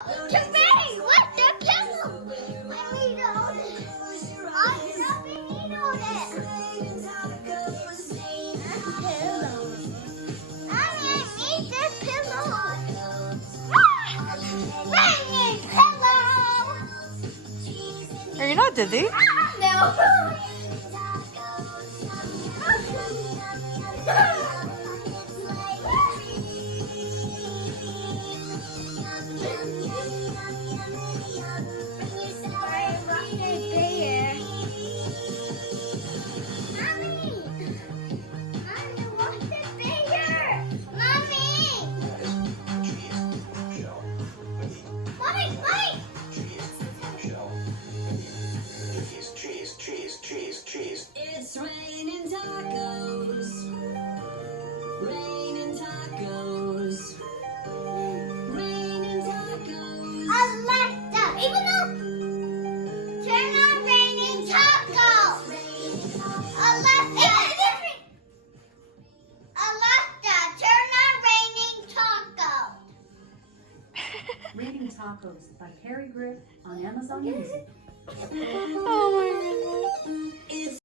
To me, what the pillow? I need to hold it. I nothing need on it. Pillow. I need this pillow. Ah! Raining pillow. Are you not dizzy? No. It's raining tacos. Raining tacos. Raining tacos. Alexa, even though, turn on raining taco. Alexa, turn on raining taco. Raining Tacos by Carrie Griff on Amazon Music. Oh my goodness.